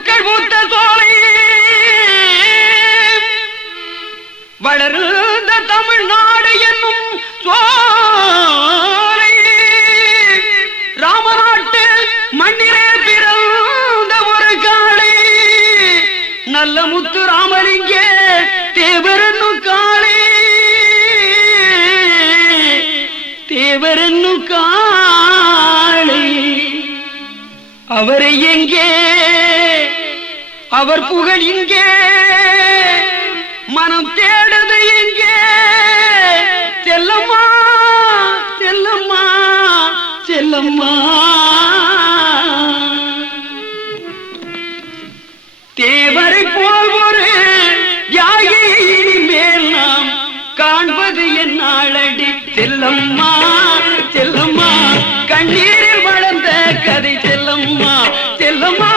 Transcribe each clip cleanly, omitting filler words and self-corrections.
பூக்கள் பூத்த சோலை வளர்ந்த தமிழ்நாடு என்னும் சோலை ராமநாட்டு மண்ணிலே பிறந்த ஒரு காளை நல்ல முத்து ராமலிங்கே தேவரன்னு காளை தேவரன்னு காளை அவரை எங்கே அவர் புகழ் இங்கே மனம் தேடுது எங்கே செல்லம்மா செல்லம்மா செல்லம்மா தேவரை போல் ஒரு தியாகியை மேல் நாம் காண்பது என் நாளடி செல்லம்மா செல்லம்மா கண்ணீரில் வளர்ந்த கதை செல்லம்மா செல்லம்மா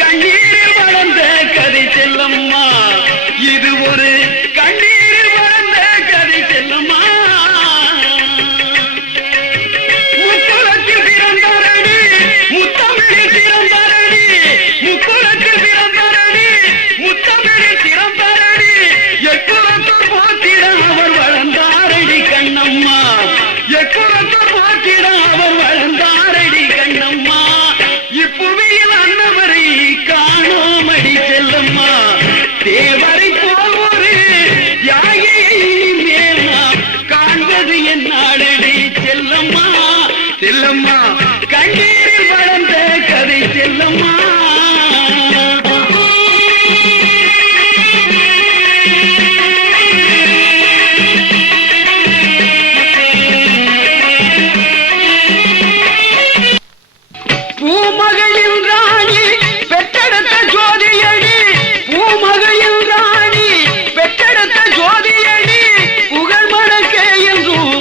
கண்ணீரில் வளர்ந்த கதை செல்லம்மா இது ஒரு கண்ணீரில் வளர்ந்த கதை செல்லம்மா முக்குலத்தில் பிறந்தாரடி முத்தமிழில் பிறந்தாரடி முக்குலத்தில் பிறந்தாரடி முத்தமிழில் பிறந்தாரடி எக்குலத்தோர் போத்திட அவர் வளர்ந்தாரடி கண்ணம்மா எக்குலத்தோர் போத்திட அவர் வளர்ந்தாரடி கண்ணம்மா இப்புவியில் அன்னவரை காணோமடி செல்லம்மா தேவரை போல் ஒரு தியாகியை மேல் நாம் காண்பது என் நாடடி செல்லம்மா செல்லம்மா கண்ணீரில் வளர்ந்த கதை செல்லம்மா பூமகளின் ராணி பெற்றெடுத்த ஜோதியடி பூமகளின் ராணி பெற்றெடுத்த ஜோதியடி புகழ் மணக்கே என்றும்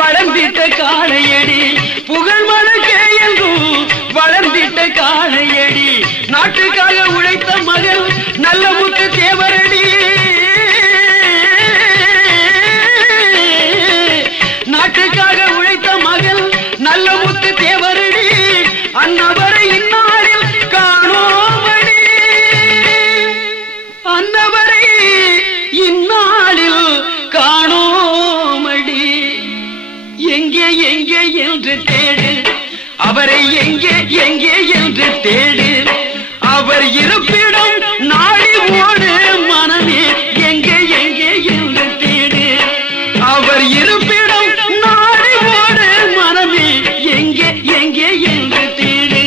வளர்ந்திட்ட காளையடி புகழ் மணக்கே என்றும் வளர்ந்திட்ட காளையடி நாட்டுக்காக உழைத்த மகள் நல்ல முத்து தேவரடி நாட்டுக்காக உழைத்த மகள் நல்ல முத்து தேவரடி அன்னவரை இந்நாளில் காணோமடி அன்னவரை இந்நாளில் காணோமடி எங்கே எங்கே என்று தேடு அவரை எங்கே எங்கே என்று தேடு அவர் இருப்பிடம் நாடி ஓடு மனமே எங்கே எங்கே என்று தேடு அவர் இருப்பிடம் நாடி ஓடு மனமே எங்கே எங்கே என்று தேடு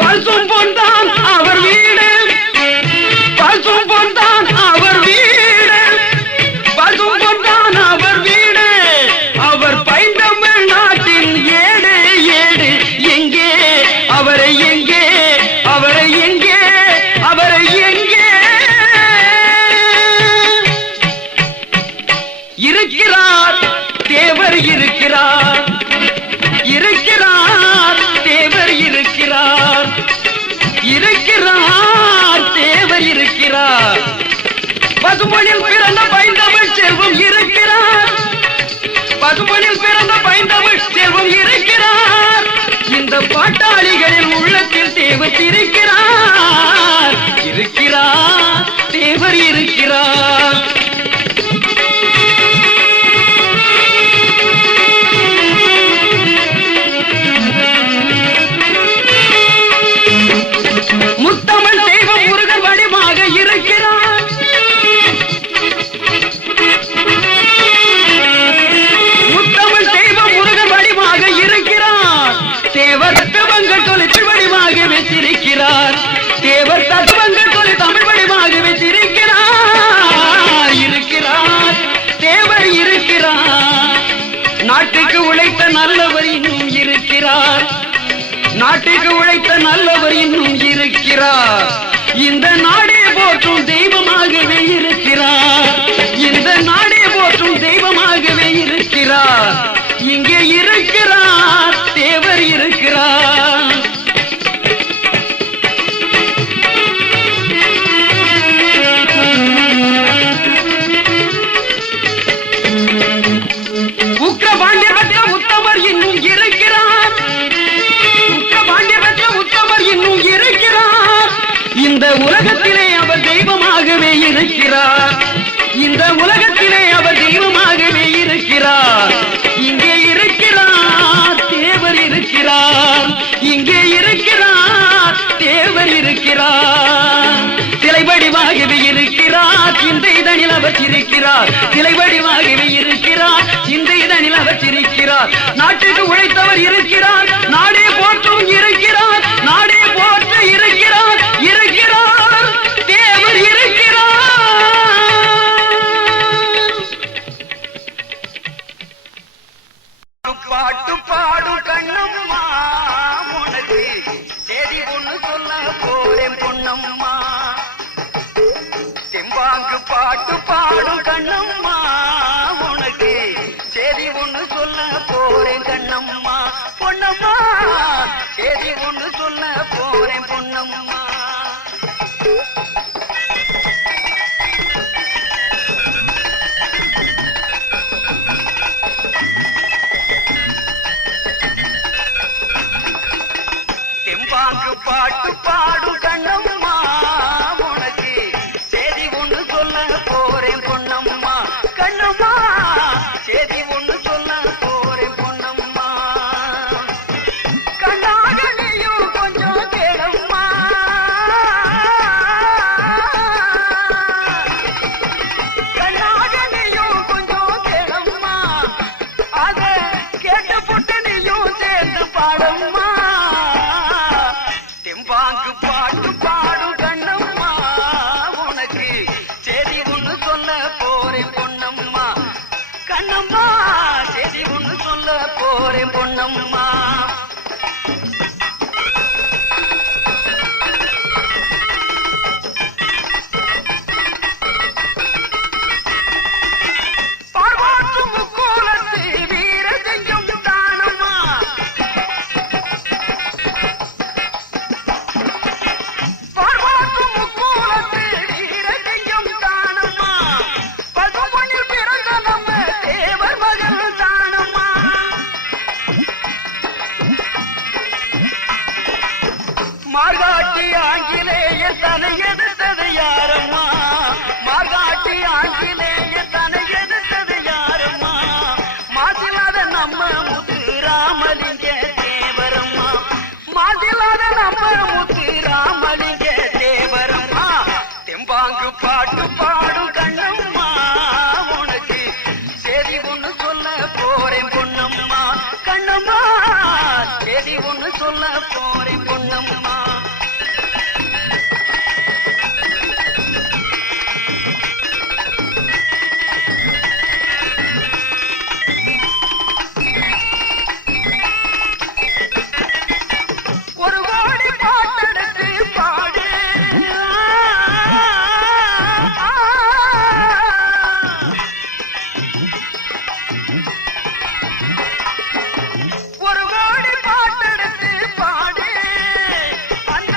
பசும் பொன்தான் அவர் வீடு பசும் பொன்தான் அவர் வீடு பசும் பொன்தான் அவர் வீடு அவர் பைந்தமிழ் நாட்டின் ஏடு ஏடு எங்கே அவரை எங்கே அவரை எங்கே அவரை எங்கே இருக்கிறார் தேவர் இருக்கிறார் இருக்கிறார் தேவர் இருக்கிறார் இருக்கிறார் தேவர் இருக்கிறார் பசும்பொழில் பிறந்த பைந்தமிழ் செல்வம் இருக்கிறார் பசும்பொழில் பிறந்த பைந்தமிழ் செல்வம் இருக்கிறார் இந்த பாட்டாளிகளின் உள்ளத்தில் தேவர் இருக்கிறார் இருக்கிறார் தேவர் இருக்கிறார் முத்தமிழ் தெய்வம் முருகன் வடிவாக இருக்கிறார் முத்தமிழ் தெய்வம் முருகன் வடிவாக இருக்கிறார் தேவர் தத்துவங்கள் தொழில் வடிவாக வச்சிருக்கிறார் தேவர் தத்துவங்கள் தொழில் தமிழ் வடிவாக இருக்கிறார். இந்த உலகத்திலே அவர் தெய்வமாகவே இருக்கிறார். இங்கே இருக்கிறார் தேவர் இருக்கிறார். இங்கே இருக்கிறார் தேவர் இருக்கிறார். சிலை வடிவாகவே இருக்கிறார். சிந்தைதனில் அவர் இருக்கிறார். சிலை வடிவாகவே இருக்கிறார். சிந்தைதனில் அவர் இருக்கிறார். நாட்டுக்கு உழைத்தவர் இருக்கிறார். நாடே போற்றும் இருக்கிறார். நாடே போற்ற இருக்கிறார். இருக்கிறார் தேவர் இருக்கிறார். பாட்டு பாடும் கண்ணம்மா உனக்கு செய்தி ஒண்ணு சொல்ல போறேன் பொன்னம்மா. செம்பாங்கு பாட்டு பாடும் கண்ணம்மா உனக்கு செய்தி ஒண்ணு சொல்ல போறேன் கண்ணம்மா. பொன்னம்மா செய்தி ஒண்ணு சொல்ல போறேன் பொன்னம்மா. செம்பாங்கு பாட்டு பாடும் கண்ணம்மா உனக்கு செய்தி ஒண்ணு சொல்ல போறேன் பொன்னம்மா. கண்ணம்மா செய்தி ஒண்ணு சொல்ல போறேன் பொன்னம்மா. கண்ணாக நீயும் கொஞ்சம் கேளம்மா. கண்ணாக நீயும் கொஞ்சம் கேளம்மா. அத கேட்டு புட்டு நீயும் சேர்ந்து பாடம்மா. செம்பாங்கு பாட்டு பாடும் கண்ணம்மா உனக்கு செய்தி ஒண்ணு சொல்ல போறேன் பொன்னம்மா. கண்ணம்மா செய்தி ஒண்ணு சொல்ல போறேன் பொன்னம்மா. பார்வாற்று முக்கூலத்து வீர செஞ்சம் தானம்மா. பார்வாற்று முக்கூலத்து வீர செஞ்சம் தானம்மா. பசும்பொன்னில் பிறந்த நம்ம தேவர் மகள் தானம்மா. மார்காட்டி ஆங்கிலேய தலை எதிர்த்தது யாரம்மா. மார்காட்டி ஆங்கிலேய தலை எதிர்த்தது யாரம்மா. மாதில்லாத நம்ம முத்து ராமலிங்க தேவரம்மா. மாதில்லாத நம்ம முத்து ராமலிங்க தேவரம்மா. செம்பாங்கு பாட்டு பாடும் கண்ணம்மா உனக்கு செய்தி ஒண்ணு சொல்ல போறேன் பொன்னம்மா. கண்ணம்மா செய்தி ஒண்ணு சொல்ல போறேன் பொன்னம்மா. ஒரு கோடி பாட்டெடுத்து பாடு. ஒரு கோடி பாட்டெடுத்து பாடு. அந்த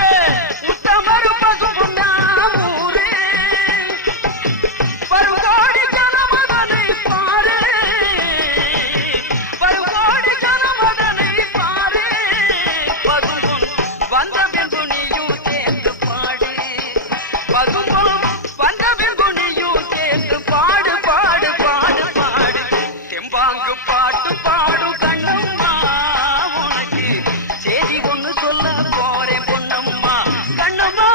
உத்தமரு பசும்பொன்னாமூரு பருகோடி ஜனமதனை பாரு. பருகோடி ஜனமதனை பாரு. பசும்பொன் வந்த பின்பு நீயும் சேர்ந்து பாடு. பசும்பொன் வந்த பின்பு நீயும் சேர்ந்து பாடு பாடு பாடு பாடு. செம்பாங்கு பாட்டு பாடும் கண்ணம்மா உனக்கு செய்தி ஒண்ணு சொல்ல போறேன் பொன்னம்மா. கண்ணம்மா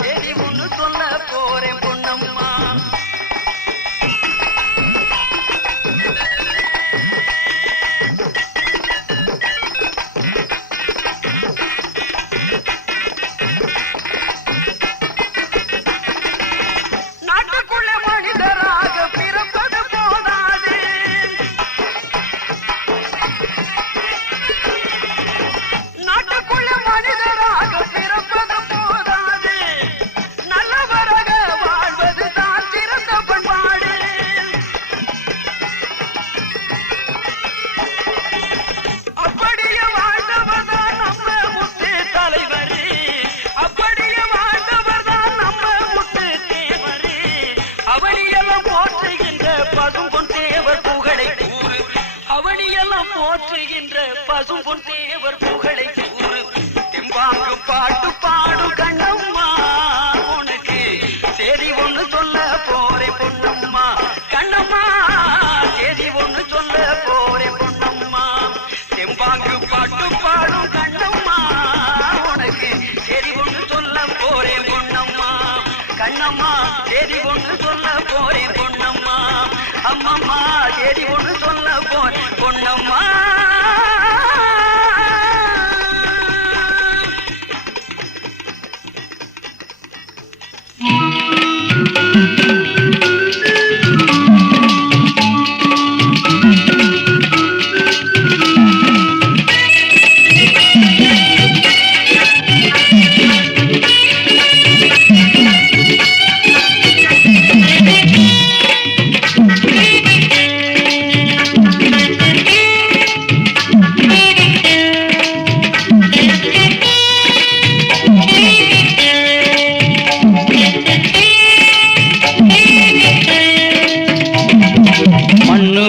செய்தி ஒண்ணு சொல்ல போறேன் பொன்னம்மா. நாட்டுக்குள்ள மனிதராக பிறப்பது போதாது. நாட்டுக்குள்ள மனிதராக பிறப்பது போதாது. நல்லவராக வாழ்வது தான் சிறந்த பண்பாடு. அப்படியே வாழ்ந்தவர் தான் நம்ம முத்து தலைவர். அப்படியே வாழ்ந்தவர் தான் நம்ம முத்து தேவர். அவனியெல்லாம் போற்றுகின்ற பசும்பொன் தேவர் புகழை கூறு. அவனியெல்லாம் போற்றுகின்ற பசும்பொன் தேவர் புகழை கூறு. செம்பாங்கு பாட்டு பாடும் கண்ணம்மா உனக்கு செய்தி ஒண்ணு ஒண்ணு சொல்ல போறேன் பொன்னம்மா கண்ணம்மா செய்தி ஒண்ணு சொல்ல போறேன் பொன்னம்மா செம்பாங்கு பாட்டு பாடும் கண்ணம்மா உனக்கு செய்தி ஒண்ணு சொல்ல போறேன் பொன்னம்மா கண்ணம்மா செய்தி ஒண்ணு சொல்ல போறேன் பொன்னம்மா அம்மம்மா செய்தி ஒண்ணு சொல்ல போறேன் பொன்னம்மா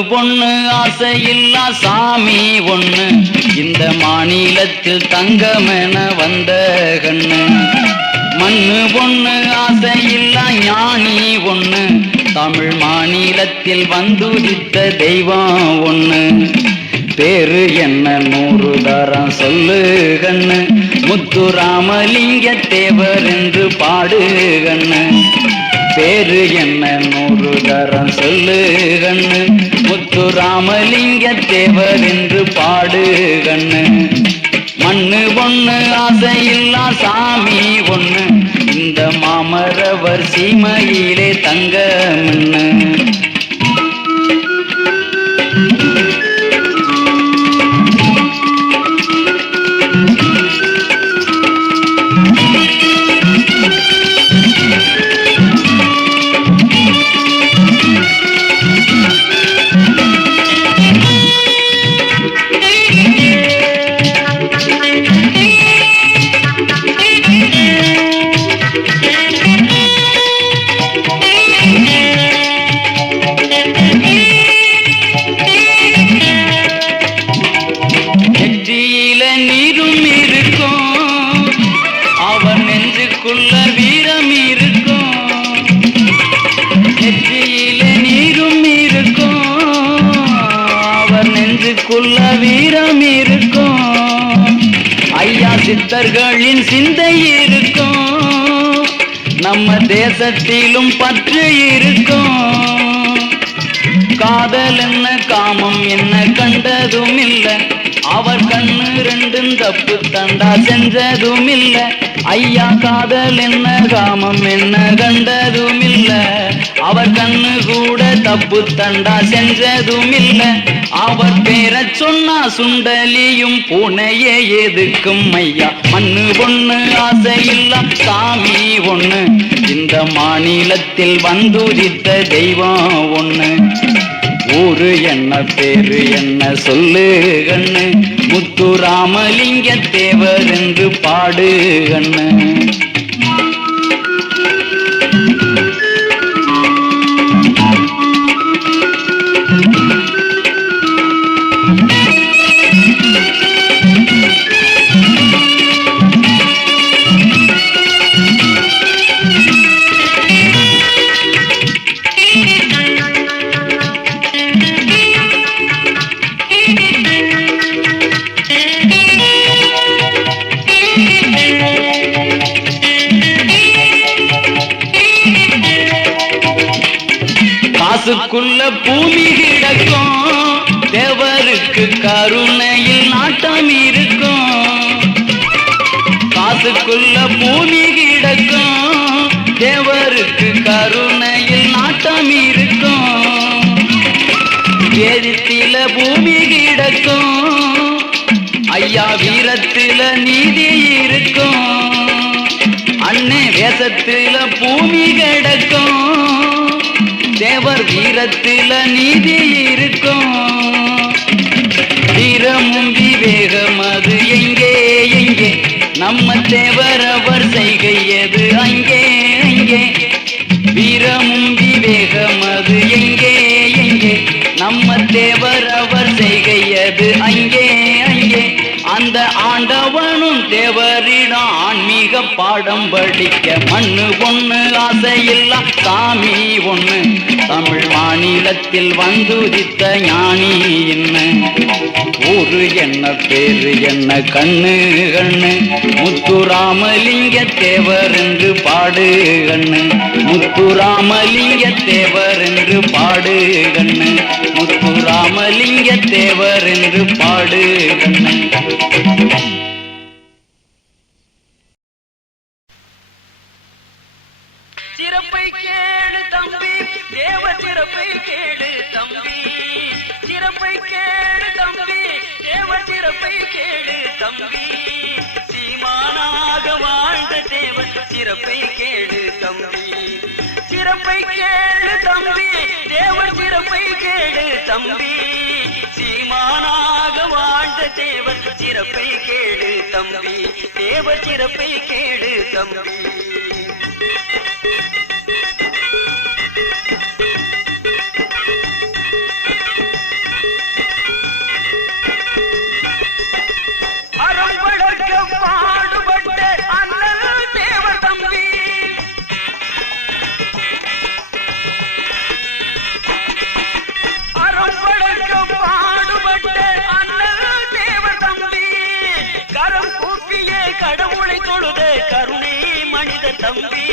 பொண்ணு ஆசையில்லா சாமி ஒண்ணு இந்த மாநிலத்தில் தங்கமென வந்த கண்ணு மண்ணு பொண்ணு ஆசையில்லா ஞானி ஒண்ணு தமிழ் மாநிலத்தில் வந்துதித்த தெய்வம் ஒண்ணு பேரு என்ன 100 தரம் சொல்லு கண்ணு முத்துராமலிங்க தேவர் என்று பாடு கண்ணு பேரு என்ன 100 தரம் சொல்லு கண்ணு முத்துராமலிங்க தேவர் என்று பாடு கண்ணு மண்ணு பொண்ணு ஆசையில்லா சாமி ஒண்ணு இந்த மாமரவர் சீமையிலே தங்க மண்ணு வீரம் இருக்கும் ஐயா சித்தர்களின் சிந்தை இருக்கும் நம்ம தேசத்திலும் பற்று இருக்கும் காதல் என்ன காமம் என்ன கண்டதும் இல்லை அவர் கண்ணு ரெண்டும் தப்பு தண்டா செஞ்சதும் இல்லை ஐயா காதல் என்ன காமம் என்ன கண்டதும் இல்லை அவர் கண்ணு கூட தப்பு தண்டா செஞ்சதும் இல்லை அவர் பேரை சொன்னா சுண்டலியும் பூனைய எதுக்கும் ஐயா மண்ணு பொண்ணு ஆசையில்லா சாமி ஒண்ணு இந்த மாநிலத்தில் வந்துதித்த தெய்வம் ஒண்ணு ஊரு என்ன பேரு என்ன சொல்லு கண்ணு முத்துராமலிங்க தேவர் என்று பாடு கண்ணு காசுக்குள்ள பூமி கிடக்கும் தேவருக்கு கருணையில் நாட்டம் இருக்கும் காசுக்குள்ள பூமி கிடக்கும் தேவருக்கு கருணையில் நாட்டம் இருக்கும் வேதத்தில பூமி கிடக்கும் ஐயா வீரத்தில நீதி இருக்கும் அண்ணே வேசத்தில பூமி கிடக்கும் தேவர் வீரத்தில நீதி இருக்கும் வீரமும் விவேகம் அது எங்கே எங்கே நம்ம தேவர் அவர் செய்கையது அங்கே அங்கே வீரமும் விவேகம் அது எங்கே எங்கே நம்ம தேவர் அவர் செய்கையது அங்கே அங்கே அந்த அந்த ஆண்டவனும் தேவரிடம் ஆன்மீக பாடம் படிக்க மண்ணு பொண்ணு ஆசையில்லா சாமி ஒண்ணு தமிழ் மாநிலத்தில் வந்துதித்த ஞானி என்ன ஊரு என்ன பேரு என்ன கண்ணு கண்ணு முத்துராமலிங்க தேவர் என்று பாடு கண்ணு முத்துராமலிங்க தேவர் என்று பாடு கண்ணு முத்துராமலிங்க தேவர் என்று பாடு கண்ணு. சிறப்பை கேடு தம்பி தேவ சிறப்பை கேடு தம்பி சிறப்பை கேடு தம்பி தேவ சிறப்பை கேடு தம்பி சீமானாக வாழ்ந்த தேவ சிறப்பை கேடு தம்பி சிறப்பை கேடு தம்பி தேவ சிறப்பை கேடு தம்பி சீமானாக வாழ்ந்த தேவ சிறப்பை கேடு தம்பி தேவ சிறப்பை கேடு தம்பி. பாடுபட்ட அண்ணல் தேவ தம்பி அறம்பழக்க பாடுபட்ட அண்ணல் தேவ தம்பி கரம் கூப்பியே கடவுளை தொழுத கருணை மனித தம்பி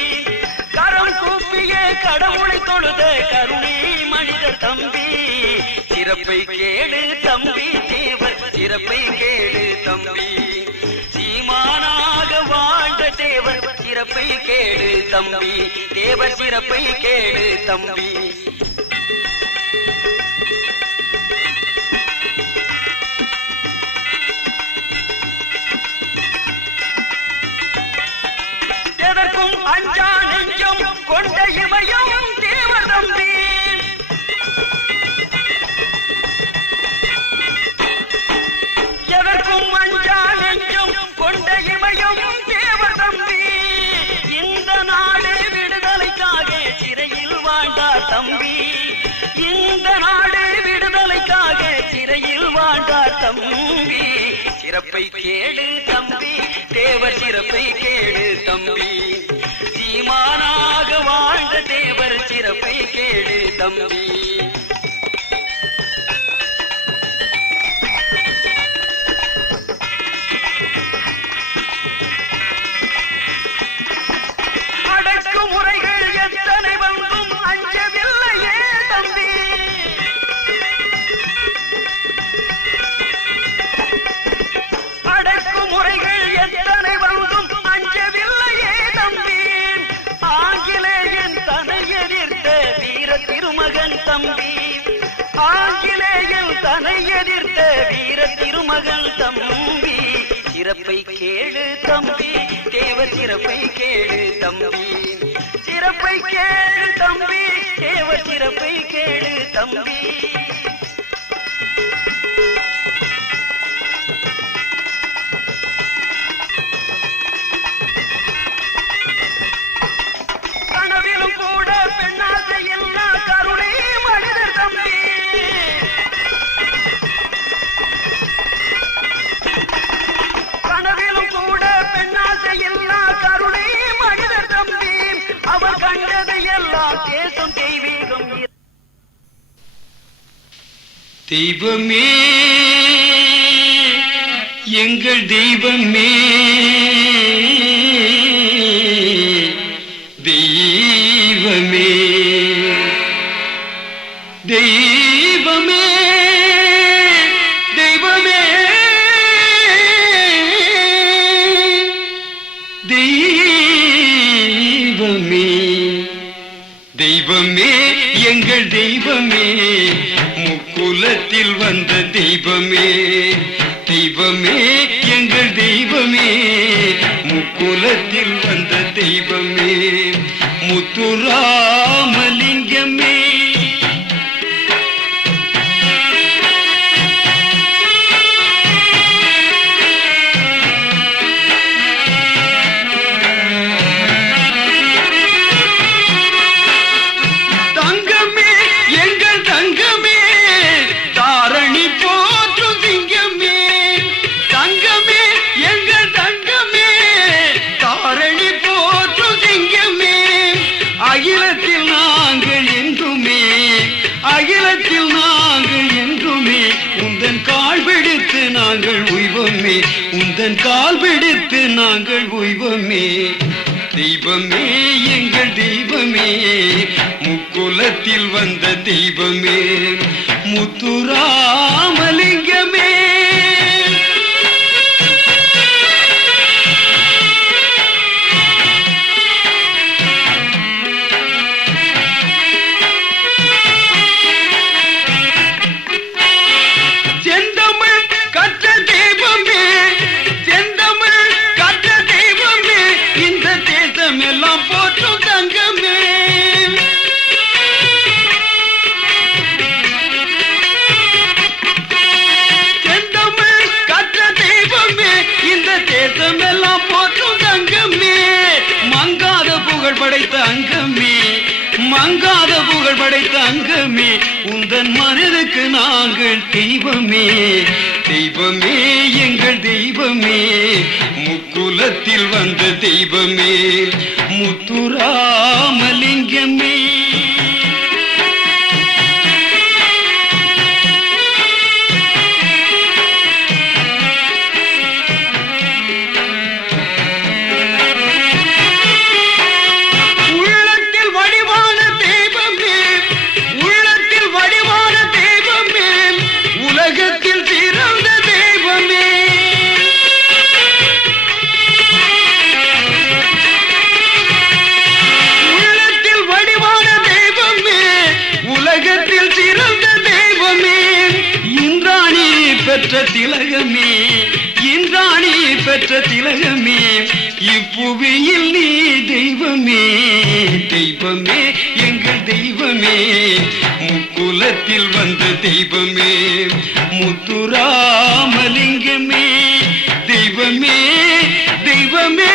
கரம் கூப்பியே கடவுளை தொழுத கருணை மனித தம்பி சிறப்பை கேடு தம்பி தேவர் சிறப்பை கேடு தம்பி சீமானாக வாழ்ந்த தேவர் சிறப்பை கேடு தம்பி தேவர் சிறப்பை கேடு தம்பி. எதற்கும் அஞ்சா நெஞ்சம் கொண்ட இமயம் தேவ தம்பி எதற்கும் அஞ்சா நெஞ்சம் கொண்ட இமயம் தேவ தம்பி இந்த நாடு விடுதலைக்காக சிறையில் வாழ்ந்தார் தம்பி இந்த நாடு விடுதலைக்காக சிறையில் வாழ்ந்தார் தம்பி சிறப்பை கேடு தம்பி தேவர் சிறப்பை கேடு தம்பி சீமானாக வாழ்ந்த தேவர் சிறப்பை கேடு தம்பி. அடக்குமுறைகள் எத்தனை வந்தும் அஞ்சவில்லையே தம்பி அடக்குமுறைகள் எத்தனை வந்தும் அஞ்சவில்லையே தம்பி ஆங்கிலேயன் தன்னை எதிர்த்த வீர திருமகன் தம்பி ஆங்கிலேயன் தன்னை எதிர்த்த வீர திருமகன் தம்பி சிறப்பை கேடு தம்பி தேவ சிறப்பை கேடு தம்பி சிறப்பை கேடு தம்பி தேவ சிறப்பை கேடு தம்பி. கனவிலும் கூட பெண்ணாசை எல்லா கருணை மனிதர் தம்பி கனவிலும் கூட பெண்ணாசை எல்லா கருணை மனிதர் தம்பி அவர் கண்டதை எல்லாம் தேசம் தெய்வீகம். தெய்வமே எங்கள் தெய்வமே தெய்வமே தெய்வமே தெய்வமே தெய்வமே தெய்வமே எங்கள் தெய்வமே முக்குலத்தில் வந்த தெய்வமே தெய்வமே எங்கள் தெய்வமே முக்குலத்தில் வந்த தெய்வமே முத்துராமலிங்கமே தங்கமே உந்தன் கால் பிடித்து நாங்கள் உய்வமே தெய்வமே எங்கள் தெய்வமே முக்குலத்தில் வந்த தெய்வமே முத்துராமலிங்கமே படைத்த அங்கமே மங்காத புகழ் படைத்த அங்கமே உந்தன் மனதுக்கு நாங்கள் தெய்வமே தெய்வமே எங்கள் தெய்வமே முக்குலத்தில் வந்த தெய்வமே முத்துராமலிங்கமே பெற்ற திலகமே இன்றாணி பெற்ற திலகமே இப்புவியில் நீ தெய்வமே தெய்வமே எங்கள் தெய்வமே முக்குலத்தில் வந்த தெய்வமே முத்துராமலிங்கமே தெய்வமே தெய்வமே